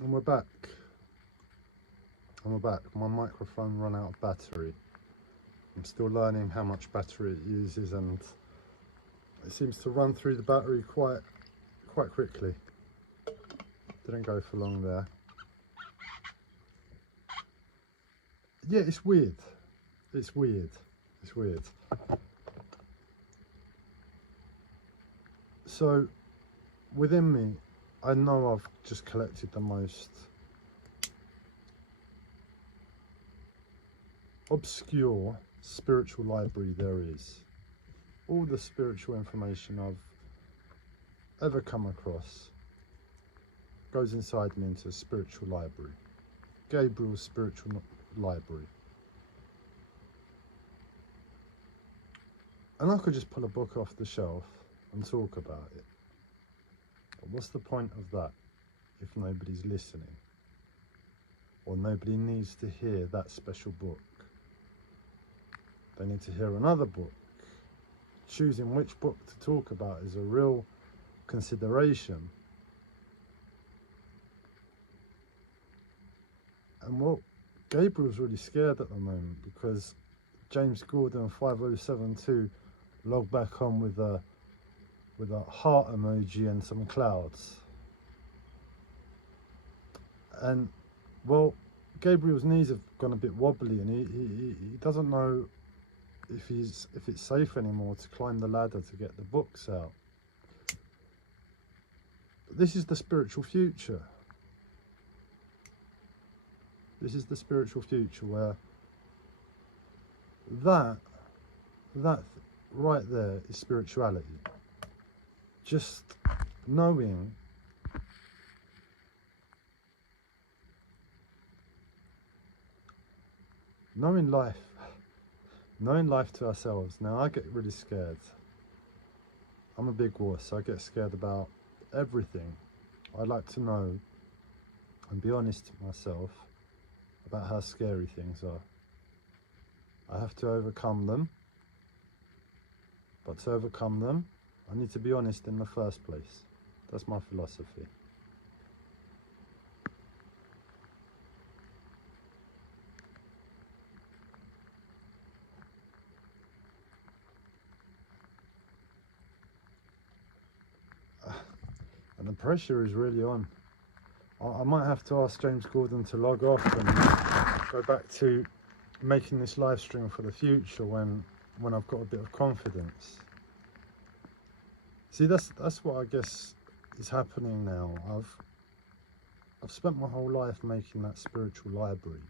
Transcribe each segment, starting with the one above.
And we're back. My microphone ran out of battery. I'm still learning how much battery it uses, and it seems to run through the battery quite quickly. Didn't go for long there. Yeah, it's weird. It's weird. So within me, I know I've just collected the most obscure spiritual library there is. All the spiritual information I've ever come across goes inside me into a spiritual library. Gabriel's spiritual library. And I could just pull a book off the shelf and talk about it. But what's the point of that if nobody's listening? Or nobody needs to hear that special book? They need to hear another book. Choosing which book to talk about is a real consideration. And well, Gabriel's really scared at the moment because James Gordon 5072 logged back on with a heart emoji and some clouds. And well, Gabriel's knees have gone a bit wobbly, and he doesn't know if it's safe anymore to climb the ladder to get the books out. But this is the spiritual future. This is the spiritual future where that right there is spirituality. Just knowing life to ourselves. Now I get really scared. I'm a big wuss. I get scared about everything. I like to know and be honest to myself about how scary things are. I have to overcome them, but to overcome them, I need to be honest in the first place. That's my philosophy. And the pressure is really on. I might have to ask James Gordon to log off and go back to making this live stream for the future when I've got a bit of confidence. See, that's what I guess is happening now. I've spent my whole life making that spiritual library,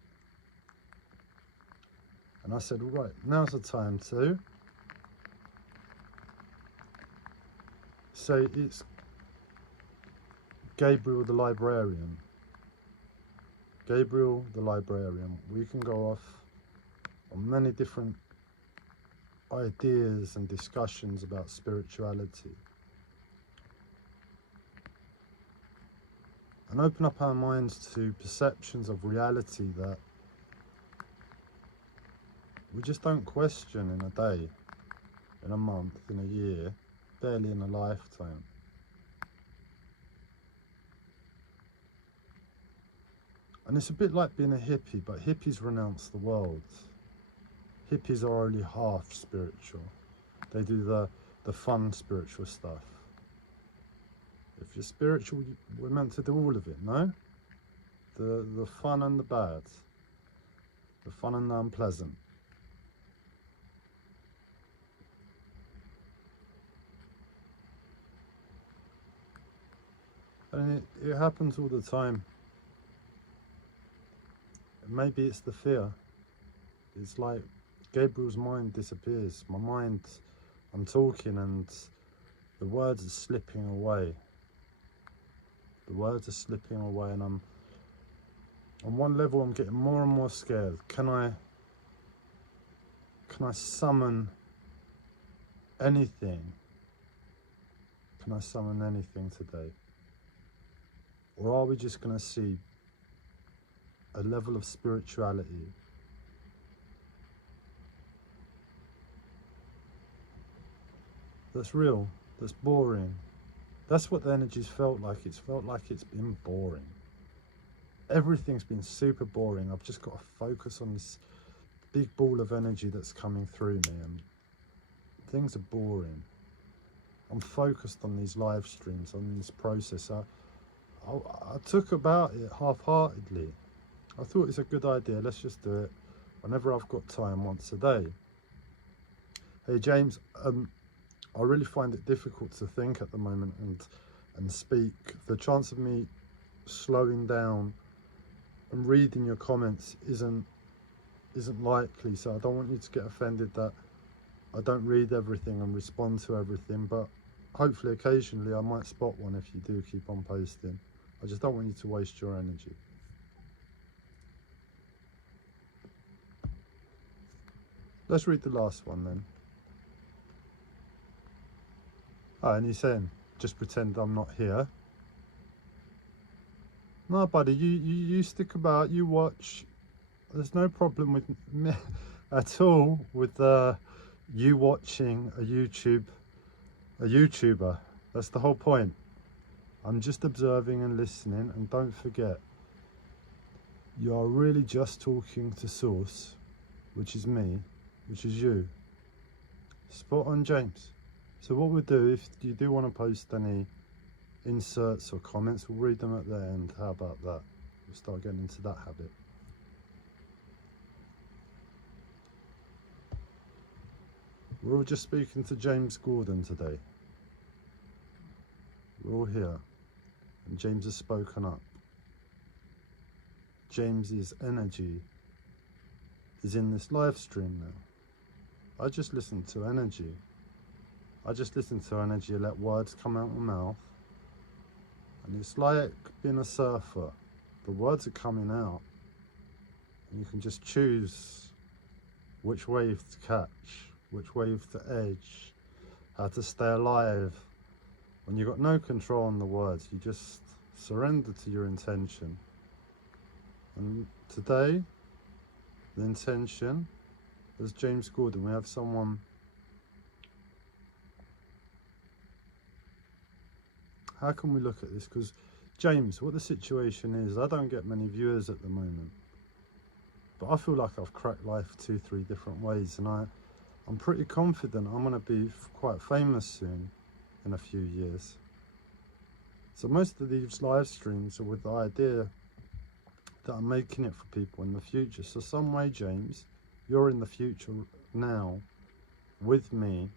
and I said, right, now's the time to say it's Gabriel the librarian. Gabriel the librarian. We can go off on many different ideas and discussions about spirituality and open up our minds to perceptions of reality that we just don't question in a day, in a month, in a year, barely in a lifetime. And it's a bit like being a hippie, but hippies renounce the world. Hippies are only half spiritual. They do the fun spiritual stuff. If you're spiritual, we're meant to do all of it, no? The fun and the bad. The fun and the unpleasant. And it happens all the time. Maybe it's the fear. It's like Gabriel's mind disappears. My mind, I'm talking and the words are slipping away. The words are slipping away, and I'm on one level I'm getting more and more scared. Can I summon anything? Can I summon anything today? Or are we just going to see a level of spirituality that's real, that's boring? That's what the energy's felt like. It's felt like it's been boring. everything's been super boring. I've just got to focus on this big ball of energy that's coming through me, and things are boring. I'm focused on these live streams, on this process. I took about it half-heartedly. I thought it's a good idea, let's just do it whenever I've got time, once a day. Hey James, I really find it difficult to think at the moment and speak. The chance of me slowing down and reading your comments isn't likely, so I don't want you to get offended that I don't read everything and respond to everything, but hopefully occasionally I might spot one if you do keep on posting. I just don't want you to waste your energy. Let's read the last one then. Oh, and he's saying, just pretend I'm not here. No, buddy, you stick about, you watch. There's no problem with me at all with you watching a YouTuber. That's the whole point. I'm just observing and listening, and don't forget, you are really just talking to source, which is me, which is you. Spot on, James. So what we'll do, if you do want to post any inserts or comments, we'll read them at the end. How about that? We'll start getting into that habit. We're all just speaking to James Gordon today. We're all here, and James has spoken up. James's energy is in this live stream now. I just listen to energy. I just listen to energy, let words come out my mouth, and it's like being a surfer. The words are coming out, and you can just choose which wave to catch, which wave to edge, how to stay alive. When you've got no control on the words, you just surrender to your intention. And today, the intention, as James Gordon, we have someone. How can we look at this? Because James, what the situation is, I don't get many viewers at the moment, but I feel like I've cracked life 2-3 different ways, and I'm pretty confident I'm going to be quite famous soon, in a few years. So most of these live streams are with the idea that I'm making it for people in the future. So some way, James, you're in the future now with me,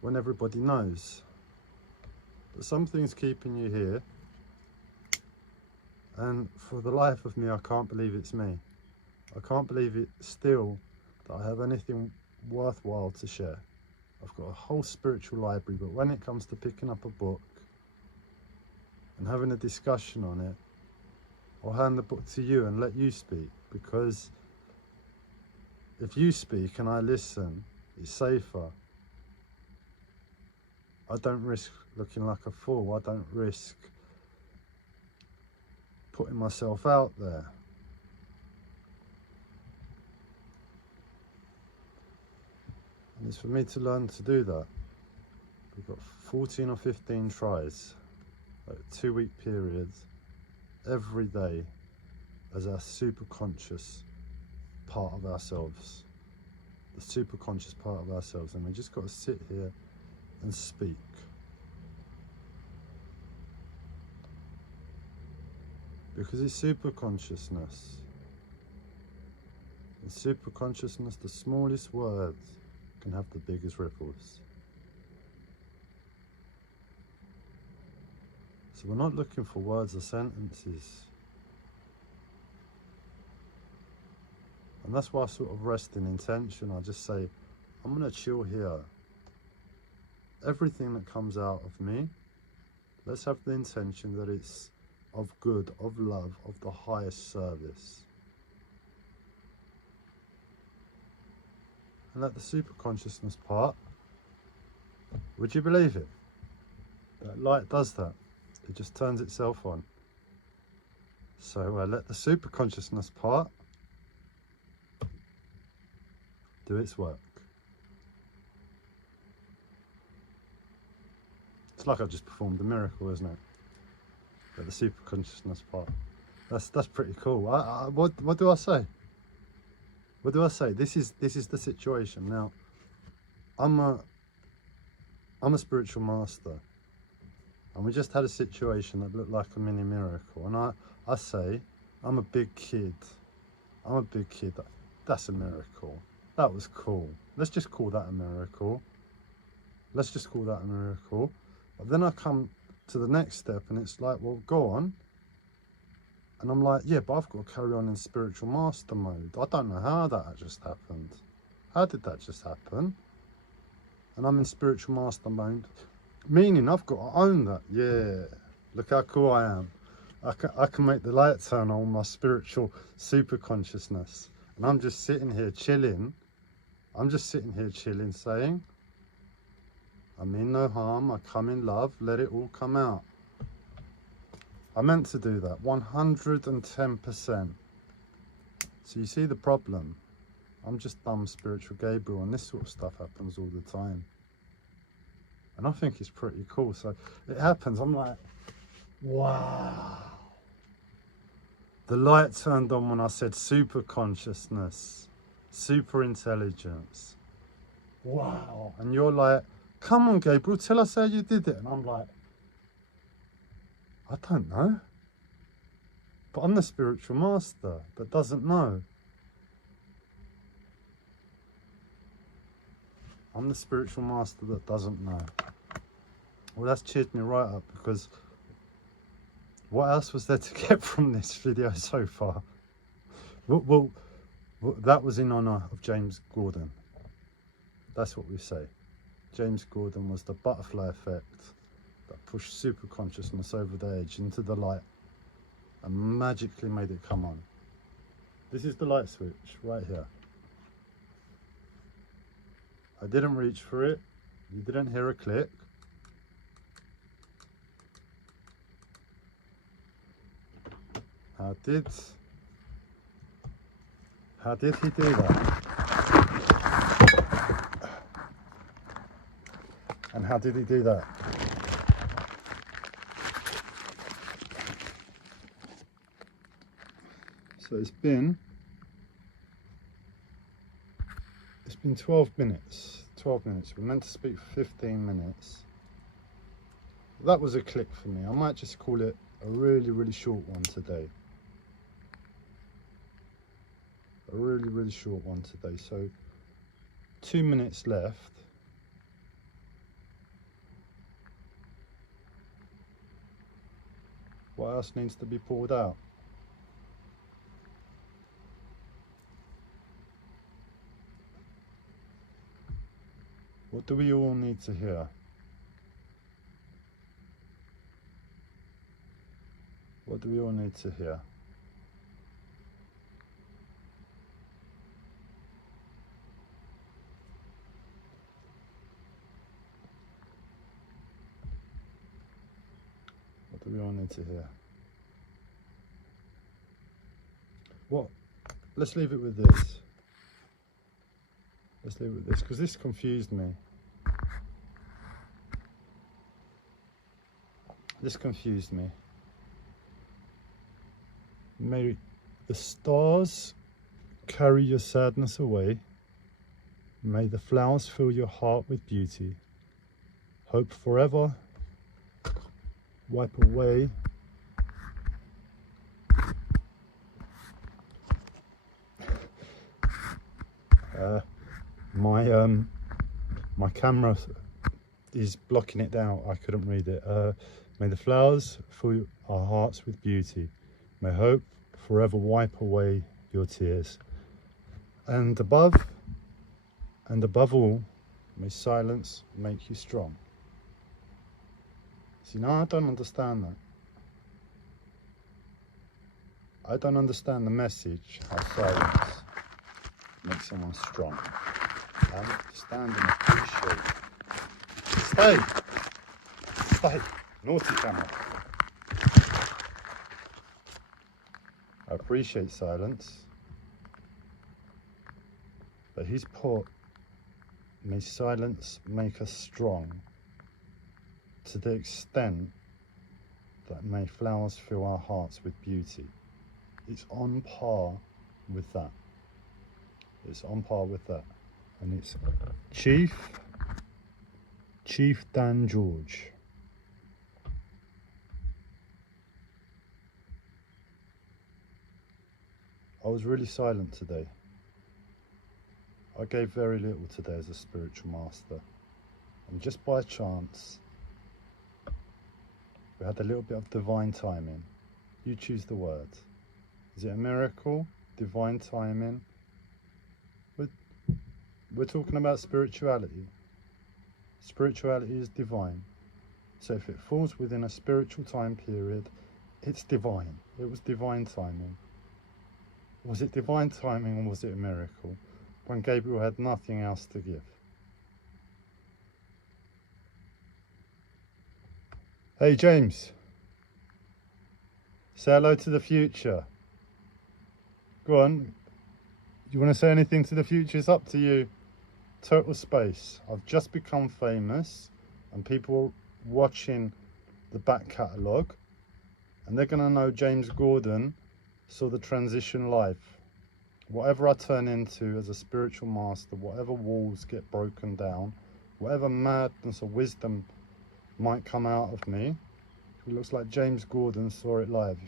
when everybody knows. But something's keeping you here, and for the life of me, I can't believe it's me. I can't believe it still that I have anything worthwhile to share. I've got a whole spiritual library, but when it comes to picking up a book and having a discussion on it, I'll hand the book to you and let you speak, because if you speak and I listen, it's safer. I don't risk looking like a fool. I don't risk putting myself out there. And it's for me to learn to do that. We've got 14 or 15 tries, like 2-week periods, every day, as our super conscious part of ourselves. The super conscious part of ourselves. And we just got to sit here and speak. Because it's super consciousness. In super consciousness, the smallest words can have the biggest ripples. So we're not looking for words or sentences. And that's why I sort of rest in intention. I just say, I'm going to chill here. Everything that comes out of me, let's have the intention that it's of good, of love, of the highest service. And let the super consciousness part, would you believe it? That light does that. It just turns itself on. So let the super consciousness part do its work. It's like I've just performed a miracle, isn't it? But the super consciousness part, that's pretty cool. What do I say? What do I say? This is the situation. Now, I'm a spiritual master, and we just had a situation that looked like a mini miracle. And I say, I'm a big kid. I'm a big kid. That's a miracle. That was cool. Let's just call that a miracle. Let's just call that a miracle. But then I come to the next step, and it's like, well, go on. And I'm like, yeah, but I've got to carry on in spiritual master mode. I don't know how that just happened. How did that just happen? And I'm in spiritual master mode, meaning I've got to own that. Yeah, look how cool I am. I can make the light turn on my spiritual super consciousness. And I'm just sitting here chilling. I'm just sitting here chilling, saying, I mean no harm, I come in love, let it all come out. I meant to do that, 110%. So you see the problem. I'm just dumb spiritual Gabriel, and this sort of stuff happens all the time. And I think it's pretty cool. So it happens, I'm like, wow. The light turned on when I said super consciousness, super intelligence. Wow. And you're like, come on, Gabriel, tell us how you did it. And I'm like, I don't know. But I'm the spiritual master that doesn't know. I'm the spiritual master that doesn't know. Well, that's cheered me right up, because what else was there to get from this video so far? Well, that was in honor of James Gordon. That's what we say. James Gordon was the butterfly effect that pushed super consciousness over the edge into the light and magically made it come on. This is the light switch right here. I didn't reach for it. You didn't hear a click. How did he do that? And how did he do that? So it's been 12 minutes. 12 minutes. We're meant to speak for 15 minutes. That was a click for me. I might just call it a really, really short one today. A really, really short one today. So 2 minutes left. What else needs to be pulled out? What do we all need to hear? What do we all need to hear? What do we all need to hear? What? Let's leave it with this. Let's leave it with this, because this confused me. This confused me. May the stars carry your sadness away. May the flowers fill your heart with beauty. Hope forever. Wipe away my camera is blocking it down. I couldn't read it. May the flowers fill our hearts with beauty. May hope forever wipe away your tears. And above all, may silence make you strong. See, now I don't understand that. I don't understand the message, how silence makes someone strong. I understand and appreciate. Stay! Stay! Naughty camera. I appreciate silence. But he's put, may silence make us strong, to the extent that may flowers fill our hearts with beauty. It's on par with that. It's on par with that. And it's Chief Dan George. I was really silent today. I gave very little today as a spiritual master. And just by chance, we had a little bit of divine timing. You choose the word. Is it a miracle? Divine timing? We're talking about spirituality. Spirituality is divine. So if it falls within a spiritual time period, it's divine. It was divine timing. Was it divine timing or was it a miracle? When Gabriel had nothing else to give. Hey James. Say hello to the future. Go on. You want to say anything to the future? It's up to you. Total space. I've just become famous and people are watching the back catalogue and they're going to know James Gordon saw the transition live. Whatever I turn into as a spiritual master, whatever walls get broken down, whatever madness or wisdom might come out of me, it looks like James Gordon saw it live.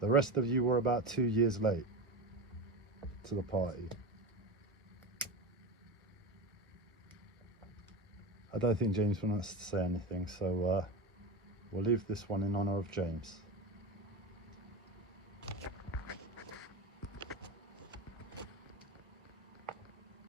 The rest of you were about 2 years late to the party. I don't think James wants to say anything, so we'll leave this one in honour of James.